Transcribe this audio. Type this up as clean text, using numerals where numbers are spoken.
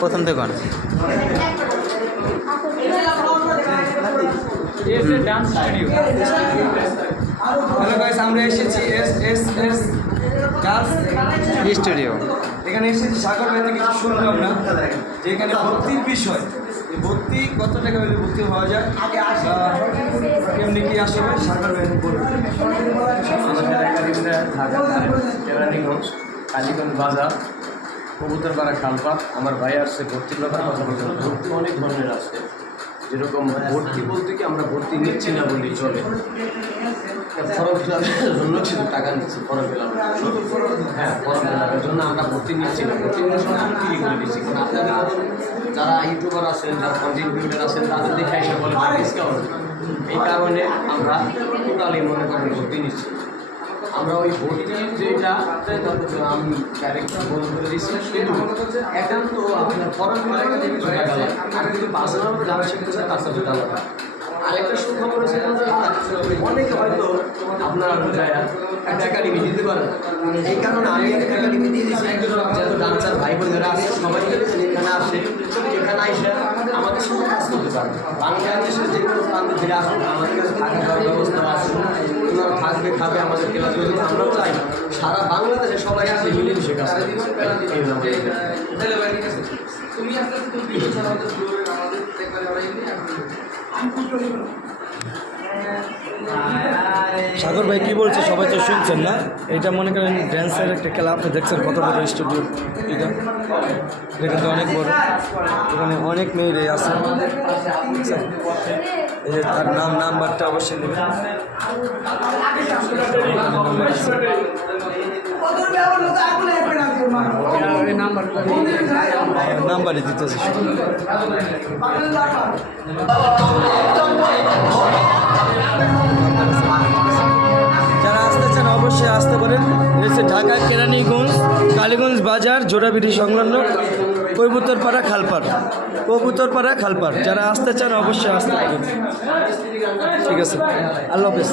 প্রথম থেকে hello guys, আমরা এসেছি গার্লস স্টুডিও। এখানে এসেছি সাগর ভাই থেকে কিছু শুনলাম না যে এখানে ভর্তির বিষয়, ভর্তি কত টাকা হলে ভর্তি হওয়া যায়, কেমনি কি আসবে সাগর ভাই বলুন। আমাদের একাডেমিতে ঢাকা কেরানীগঞ্জ কালীগঞ্জ বাজার কবুতরপাড়া খালপাত। আমার ভাই আসছে ভর্তির ব্যাপারে কথা বলতে। ভর্তি অনেক ধরনের আছে, যেরকম ভর্তি বলতে কি আমরা ভর্তি নিচ্ছি না বললেই চলে। ফর্ম ফিল আপের জন্য কিছু টাকা নিচ্ছি, ফর্ম ফিল আপের হ্যাঁ ফর্ম ফিল আপের জন্য আমরা ভর্তি নিচ্ছি না। ভর্তি নেওয়ার সময় আমি ফ্রি করে দিচ্ছি, কারণ আপনাদের যারা ইউটিউবার আছেন, যারা কন্টেন্ট ক্রিয়েটার আছেন, তাদের দেখে এসে বলে ডিসকাউন্ট। এই কারণে আমরা টোটালি মনে করেন ভর্তি নিচ্ছি। আমরা ওই ভর্তি যেটা আমি ক্যারেক্টার বন্ধ করে দিচ্ছি, সেটা একান্ত আপনার ফর্ম ফিল আপের থেকে টাকা লাগে। আর যদি বাসের আমরা যারা শিখতে চাই তার সাথে টাকা লাগে। আরেকটা সুখবর হচ্ছে অনেকে হয়তো আপনার একটা একাডেমি দিতে পারে, এই কারণে আমি একটা একাডেমি দিয়ে দিচ্ছি। যেহেতু ডান্সার ভাই বোনেরা আছে, সবাই এখানে আসে, এখানে এসে আমাদের সঙ্গে কাজ করতে পারে। বাংলাদেশের যে কোনো প্রান্ত থেকে আসুন, আমাদের কাছে থাকা খাওয়ার ব্যবস্থা আছে, ওনারা থাকবে খাবে আমাদের ক্লাস করবে। আমরা চাই সারা বাংলাদেশে সবাই আসে মিলেমিশে কাজ করে। সাগর ভাই কি বলছে সবাই তো শুনছেন না? এটা মনে করেন ড্যান্সের একটা খেলা, আপনি দেখছেন কত বড় স্টুডিও। এটা কিন্তু অনেক বড়, এখানে অনেক মেয়েরাই আছে। এই যে তার নাম্বারটা অবশ্যই নেবেন। নাম্বারই দিতেছে। যারা আসতে চান অবশ্যই আসতে পারেন। এসে ঢাকা কেরানীগঞ্জ কালীগঞ্জ বাজার জোড়াবিড়ি সংলগ্ন কবুতরপাড়া খালপাড়। যারা আসতে চান অবশ্যই আসতে পারেন। ঠিক আছে, আল্লাহ হাফেজ।